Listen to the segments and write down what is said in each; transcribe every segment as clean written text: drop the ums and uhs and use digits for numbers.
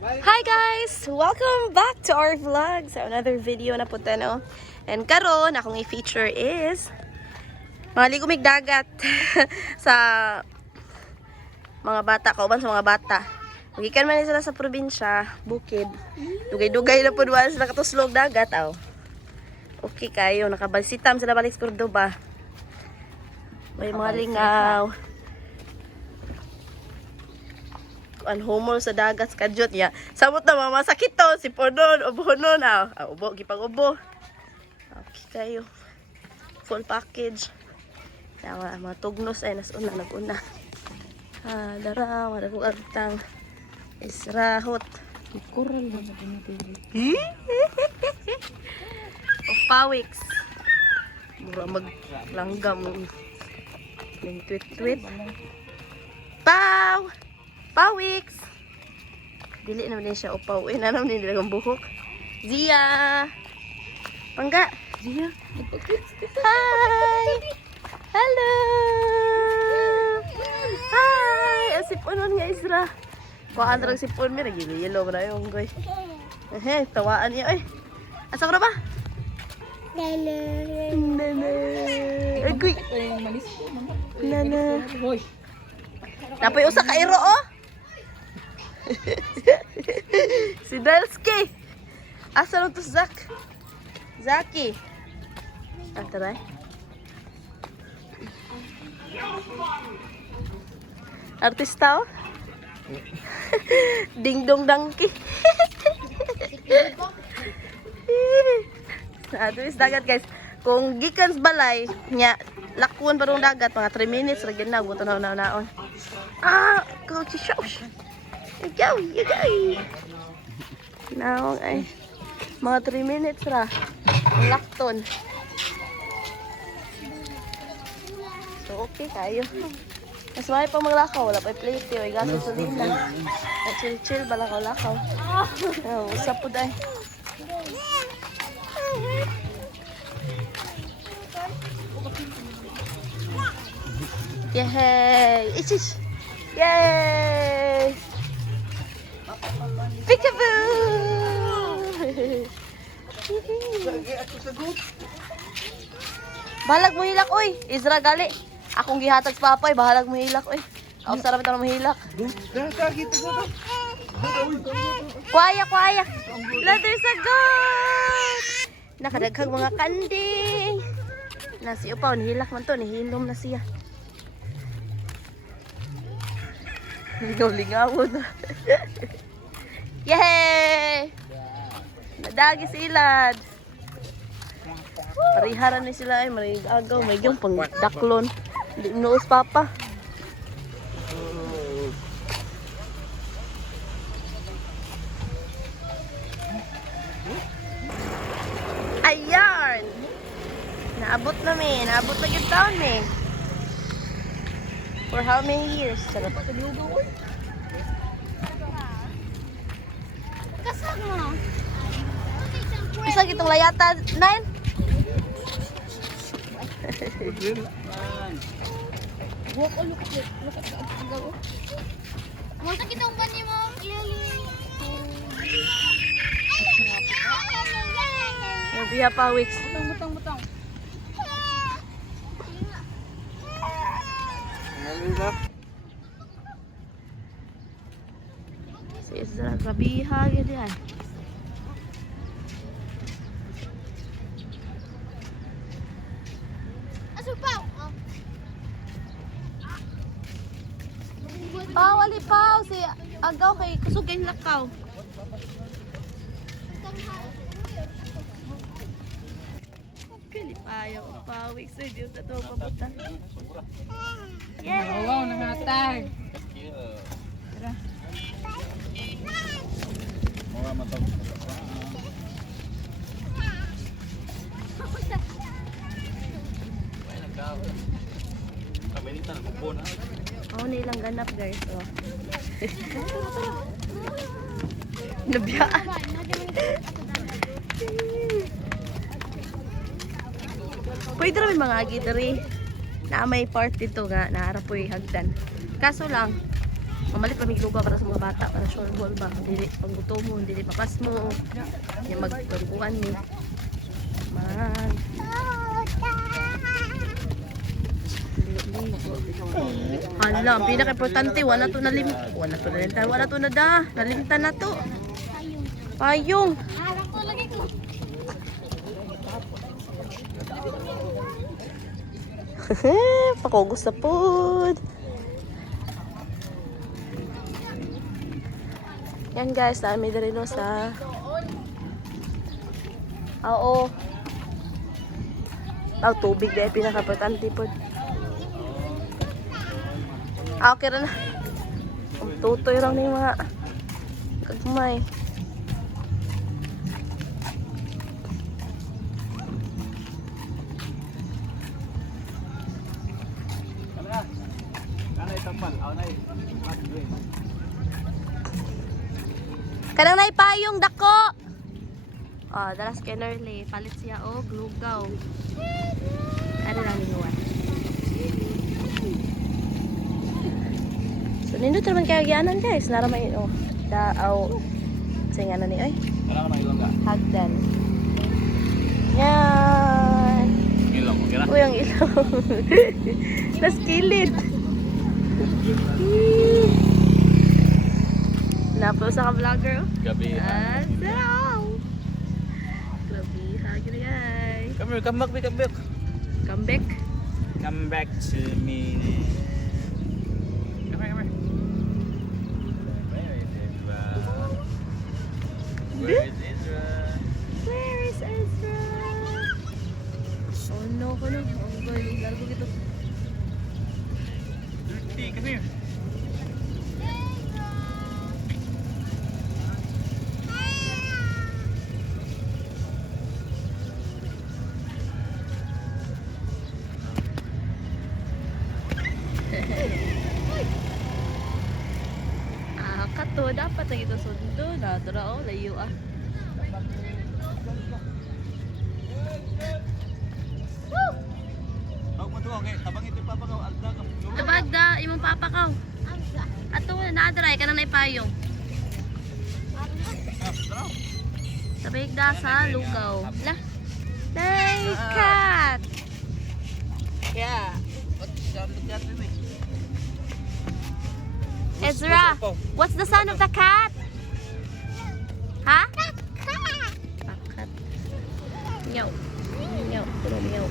Hi guys! Welcome back to our vlog sa another video na punta no. And karon akong i-feature is mga ligumig dagat sa mga bata, kauban sa mga bata. Magikan man sila sa probinsya, bukid. Dugay-dugay na po duwa sila katuslog dagat aw. Okay kayo, nakabasitam sila balik sa Cordoba. May mga lingaw. Ang humol sa dagat sa kadyot niya. Samot na mama sakit to, si Ponon, ubo-hunon. Ubo, gipag-ubo. Okay kayo. Full package. Tama, mga tugnos ay nasuna, nag-una. Dara, madagong agtang. Israhot. Kural na sa pinapili. O pawiks. Mura maglanggam. Yung tweet-tweet. Paw! Pawiks! Dili naman din siya upaw. Na naman din nilang buhok. Zia! Pangga! Zia, Hi! Hello! Hi! Asipon nun nga Isra. Kuhaan tarang sipon mi. Nagili-yelo mo na yung goy. Tawaan niya. Asa ko na ba? Nana! Nana! Ay, goy! ito yung malis ko. Nana! Hoy! Napoy usa ka iro, oh! Si Dalski! Asa lang to Zak? Zaki! Taray. Artista, oh? Ding dong dangki. Ato is dagat guys. Kung gikan sa balay nya lakuan parong dagat mga 3 minutes ra gid na buto na naon. Go to show. You go. Naong ay mga 3 minutes ra. Lakton. So okay kayo. Mas may pa maglakaw, wala pa plate ay gasolina. Chill ba lakaw. Usap po dai. Yay! Isis! Yay! Peekaboo! Bahalag mo hilak, oy! Isra gali. Akong gihatag sa papay, bahalag mo hilak, oy. Kausarap ito na mahilak. Kuaya! Leather sagot! Nakadaghang mga kanding. Nasi upaw, nihilak man to, nihilom na siya. Lingawon na. Yay! Nadagi silad. Pariharan ni sila ay marig agaw, may yung pang daklon. Hindi noos papa. Ayan! Naabot na yung taon eh. For how many years? Sarap. Kasag mo. Isa gitong layata, Nine? Walk o look at the agaw. Masa kitang bani mo? Nabiya pa weeks. Butang. Si Isra kabiha gid yan. Asupaw. Wali paw si agaw kay kusog kay lakaw. Kali payo pa weeks ay di ta to pabutan. Yeah. Wow, nangatag. Tara. Oh, nilang ganap guys. Oh. Nabiyaan. Pwede rin mga agi diri. Na may part dito nga naarapoy hagdan. Kaso lang, Kamalit pa may lugaw para sa mga bata, para sure ball ba. Dili pagbuto mo, dili papas mo. Yung magpagbuan ni. Man. Hala, ang pinaka-importante, wala to nalimtan. Wala to na da. Nalimtan na to. Payong. Harap ko lagi ko. Pakugos na po. Yan guys, dami na rin sa... Oo. Tubig na yung pinaka-importante po. Okay na. Tutoy lang na yung mga kagmay. Kanang naipayong dako. Oh, dalas kay Nerly. Palit siya og lugaw. Ano lang ninuwan. So, nindot naman kaya gyanan guys. Naramay, oh. Daaw. Singa na ni, ay. Wala ka ng ilong ka? Hagdan. Yan. Ilong, okay na? Uy, ang ilong. Naskilid. Napo sa ka-vlogger, oh. Gabi. Asaw! Grabe, hagin ay. Come here, come back, come back. Come back. Come back to me. Come here, come here. Where is Ezra? Where is Ezra? Where is Ezra? Oh no, ano? Oh boy, largo gitu. Dirty, come here. Kato, dapat na ito sundo. Nadra, oh, layo ah. Huwag mo to, okay? Tabang ito pa ka, alda ka. Tabagda, imong papa ka. Ato, nadra, ka nang naipayong. Tabig da sa lugaw. La. Kat. Yeah. What? Ezra, what's the sound of the cat? Ha? Pakat. Meow. Meow. Puro meow.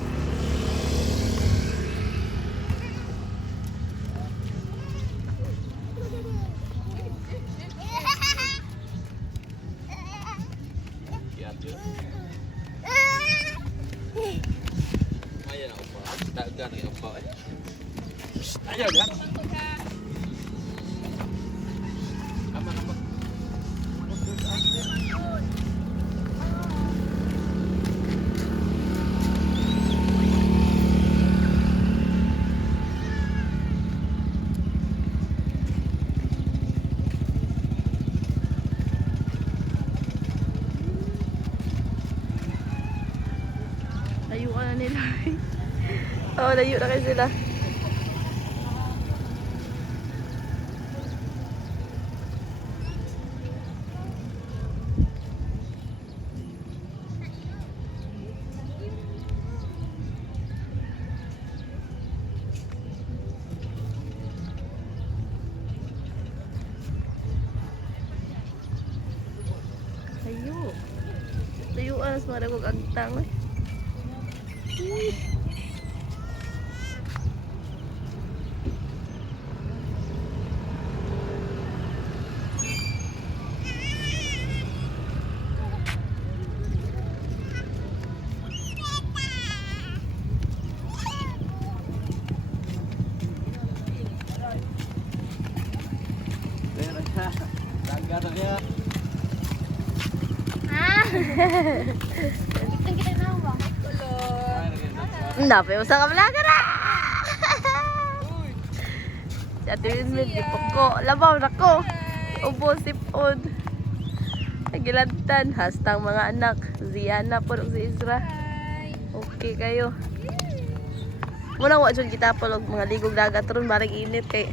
Ayan ako pa. Dagan ang pa eh. Ayaw lang. Layo ka na nila. Oo, layo na kayo sila. Layo. Layo alas maragog agtang eh. Dagan niya. Itong kita na ba? Napi, usa ka vlogger na! Si Ate Winmid, di ko. Labaw na ko. Ubo, sipod. Nagilantan. Hastang mga anak. Ziana po si Ezra. Okay kayo. Muna wa dyan kita po mga ligog dagat ron. Marang init kay.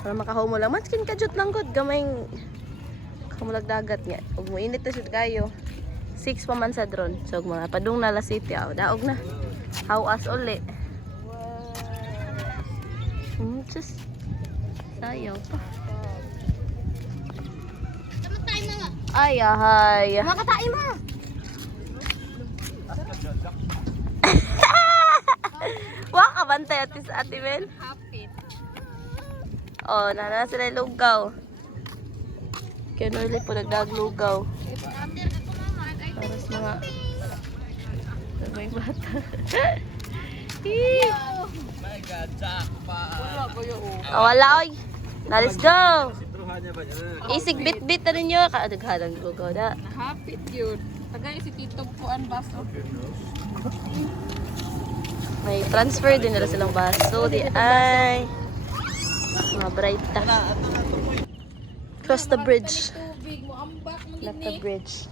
Para makahumol lang. Manskin kadyot lang gud gamay kamulag dagat nga. Ug moinit na siya kayo. 6 pa man sa drone. So mga padung na La City. Daog na. Hawas uli. Just sayaw pa. Tamatay mama. Ay, ahay. Makatay ma. Waka bantay atis ate Mel. Hapit. Oh, nana sila lugaw. Kaya ulit po nagdaglugaw. Para sa mga sabay bata. My God, jackpot! Oh, wala oy. Na, let's go. Truhannya ba niya? Isig bit-bit na ninyo. Kaadaghalang lugaw na. Nahapit yun. Tagay si Tito po ang baso. May transfer din nila silang baso. Di ay. Mga bright ta. Cross the bridge. Tubig mo ambak mo Left the bridge.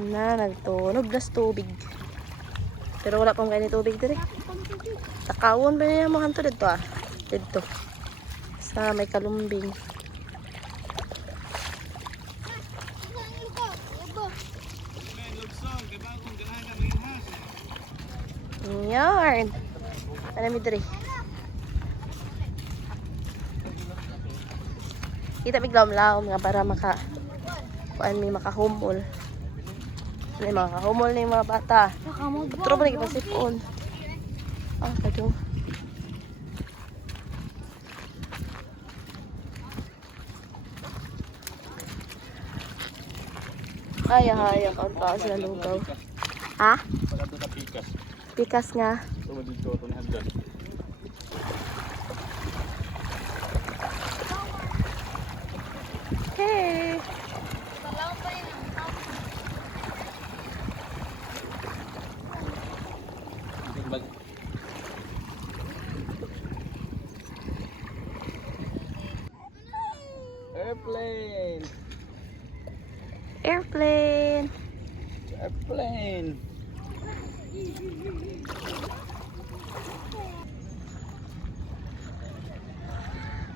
Na, nagtunog na sa tubig. Pero wala pang kain tubig dito. Takawon ba niya mo hanto dito ah? Dito. Sa may kalumbing. Yarn. Ano mi diri? Kita biglam-laom nga para maka kuan mi makahumol. May makahumol na yung mga bata. Pero ba nagipasipon? Ah, kadyo. Ay, kaon pa sila lugaw. Ha? Wala doon na pikas. Pikas nga. So, dito ito ni Hagdan. Hey! Airplane! Airplane! Airplane!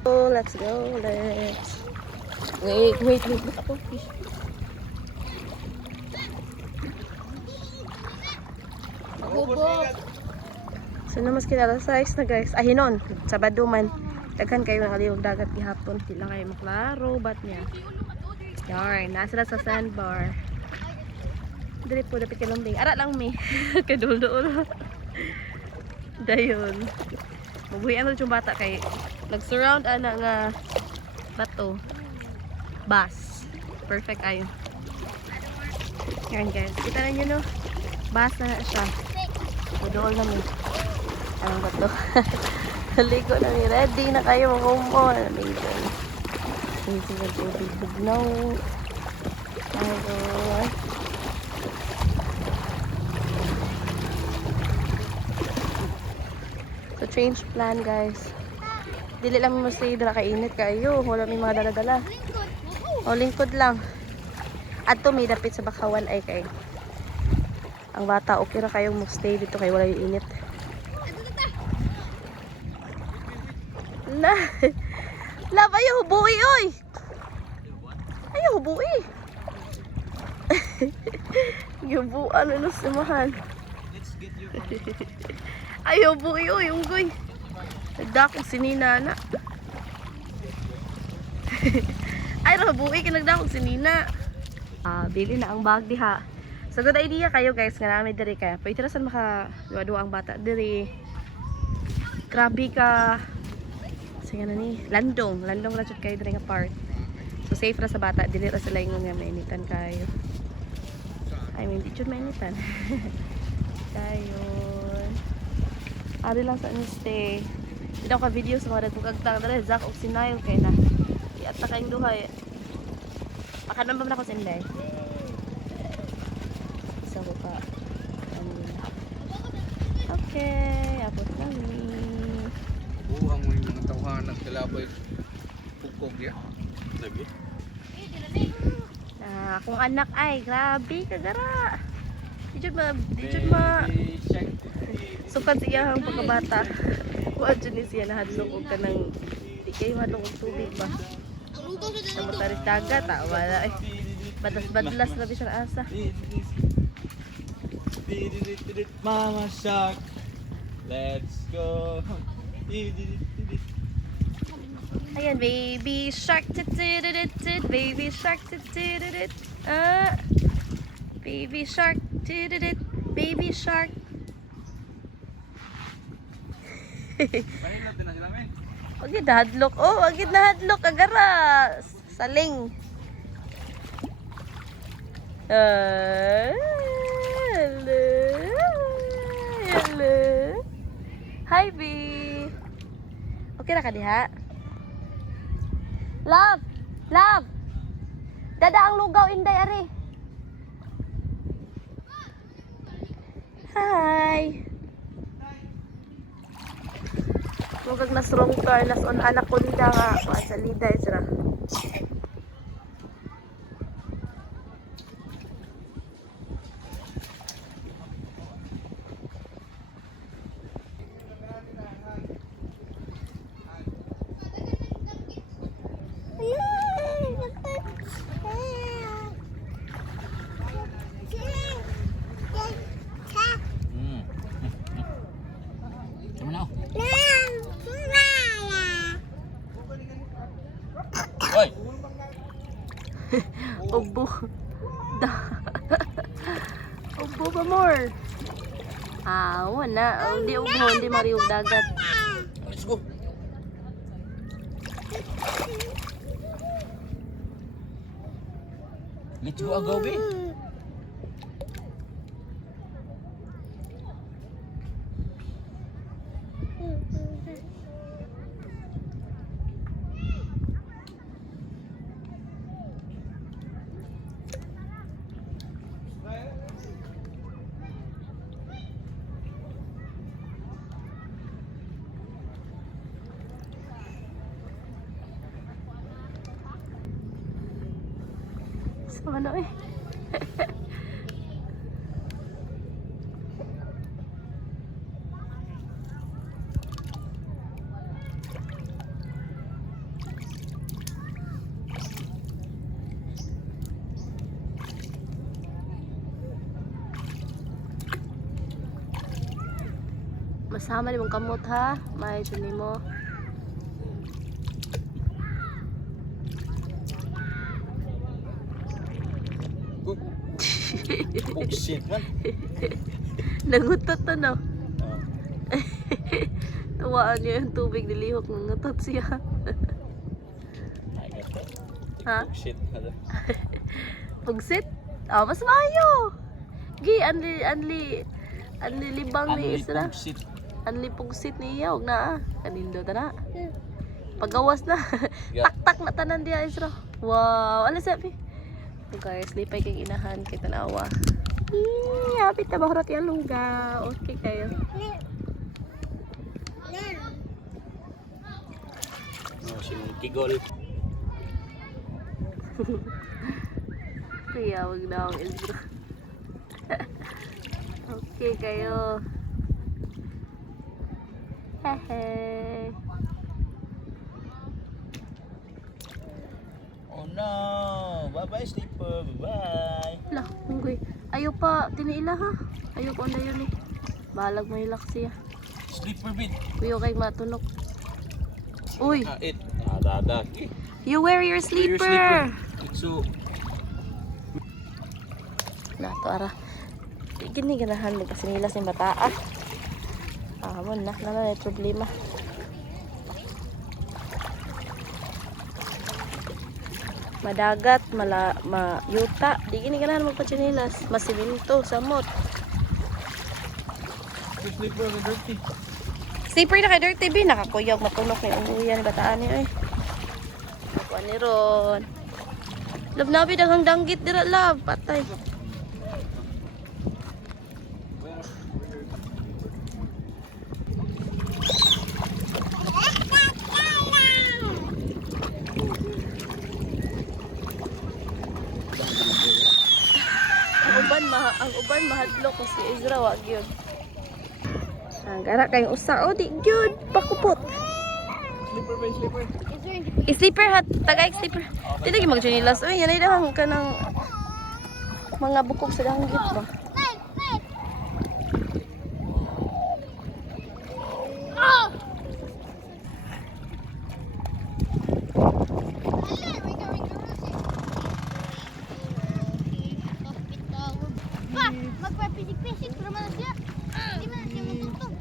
Oh, let's go, let's... Wait. Look at those fish. So na mas kilala size na guys. Ahinon, sa Baduman. Daghan kayo ng aliwag dagat gihapon. Di lang kayo maklaro, bat niya. Yarn, nasa na sa sandbar. Dili po dapat kilumbing. Ara lang mi. Kadul-dul. Dayon. Mabuhian na yung bata kay nag-surround ana nga bato. Bus. Perfect ayo. Yan guys. Kita na nyo no. Bus na siya. Dool na mi. Anong bato? Ligo na mi. Ready na kayo mag-umon. Amazing. Amazing na tubig. Bugnaw. Ayun. So change plan guys. Dili lang mo stay dala kainit kayo. Wala may mga dala-dala. O lingkod lang. At to may dapit sa bakawan ay kay. Ang bata okay ra kayong mo stay dito kay wala yung init. Na. Laba yung hubui oy. Ayaw hubui. Yubuan ano simahan. Ayaw hubui oy unggoy. Nagdakog si Nina na. Ay hubui kinagdakog si Nina. Bili na ang bag diha. So good idea kayo guys nga namin diri kaya. Pwede rasan maka duwa ang bata diri. Grabe ka. Sige na ni landong ra jud kayo diri nga part. So safe ra sa bata dili ra sila ingon nga mainitan kayo. I mean di jud mainitan. Kayon. Ari lang sa stay. Hindi ka video sa mga nagpugagtang dali Zach og Sinayo kay na. Iat na kayong duhay. Pakanambam na ko sa inday. Isa ko ka. Okay, abot lang ni. Buang mo yung mga tawanan kalabay pukog ya. Lagi? Akong anak ay grabe kagara. Di jud ma Sukat siya ang pagkabata. Wa dyan ni siya nahadlok og kanang di kayo hadlok og tubig ba. Ang lugaw sa Sa mataris dagat wala eh. Badlas-badlas na bisan asa. Mama Shark, let's go. Ayan, baby shark, baby shark, baby shark, baby shark. Pahinat din na sila, men. Wag yun nahadlok. Oh, wag yun nahadlok. Agaras. Saling. Hello. Hello. Hi, B. Okay na ka diha? Love. Love. Dada ang lugaw, Inday, ari. Hi. Mugag na strong car, nas on anak ko nida nga. Sa lida, isra. Come on now. Oi. Ubo. Da. Ubo ba more? Wala. Hindi ubo, hindi mariog dagat. Let's go. Let's go agaw, be. So ano eh. Masama ni mong kamot ha. May dyan mo. Oh shit, man. Nangutot na no. Oh. Tuwaan niya yung tubig nilihok. Nangutot siya. I got that. Ha? Oh shit. Pugsit? Mas maayo. Gi, anli libang ni Isra. Shit. Anli pugsit niya. Huwag na Kanindo ta na. Pagawas na. Yeah. Tak-tak na tanan diya Isra. Wow. Ano sabi? Guys, lipay kang inahan kay tanawa. Hapit na bahurot yung lungga. Okay kayo. Oh, sinigol. Kuya, wag na akong Isra. Okay kayo. Hehe. Oh no. Bye-bye, sleeper. Bye-bye. Lah, unggoy. Ayaw pa, tiniila ha. Ayaw ko na yun eh. Balag mo ilak siya. Sleeper bit. Kuya kay matunok. Uy, It. Dada. you wear your sleeper. So, Nato ara. Di gini ganahan mo kasi nila si bataa. Mo na may problema. Madagat, mayuta. Di gini ganahan magpatsinilas. Masiminto, samot. sleeper na dirty. Sleeper na kay Dirty B. Nakakuyog matunok ni ungguyan ni bataan niya eh. Nakuha ni Ron. Love nabi daghang danggit dira love. Patay. Ang uban mahadlok ko si Ezra wag yun. Gara kayong usa. Oh, di gyud pakupot. Slipper ba yung slipper? I-sleeper hat, tagay sleeper. Di lagi mag-junilas. Uy, yan ay dahang ka ng mga bukog sa danggit ba? Pa, magpapisik-pisik pero man siya. Di man siya matutog.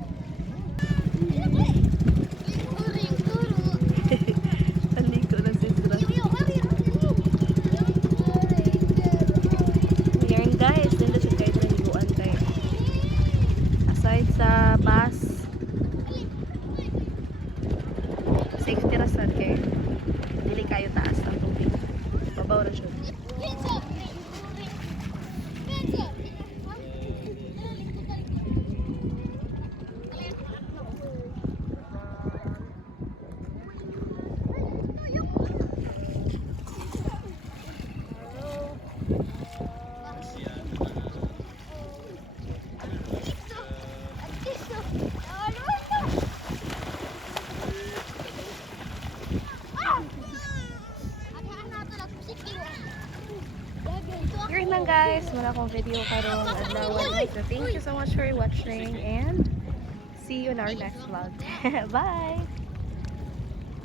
Taliko na sisra. Ngayon guys, nila siya kayo naliguan kayo. Aside sa bus, safety rasan kayo. Dili kayo taas ng tubig. Babaw na siya. Here lang guys, wala akong video karong adlaw. So thank you so much for watching and see you in our next vlog. Bye!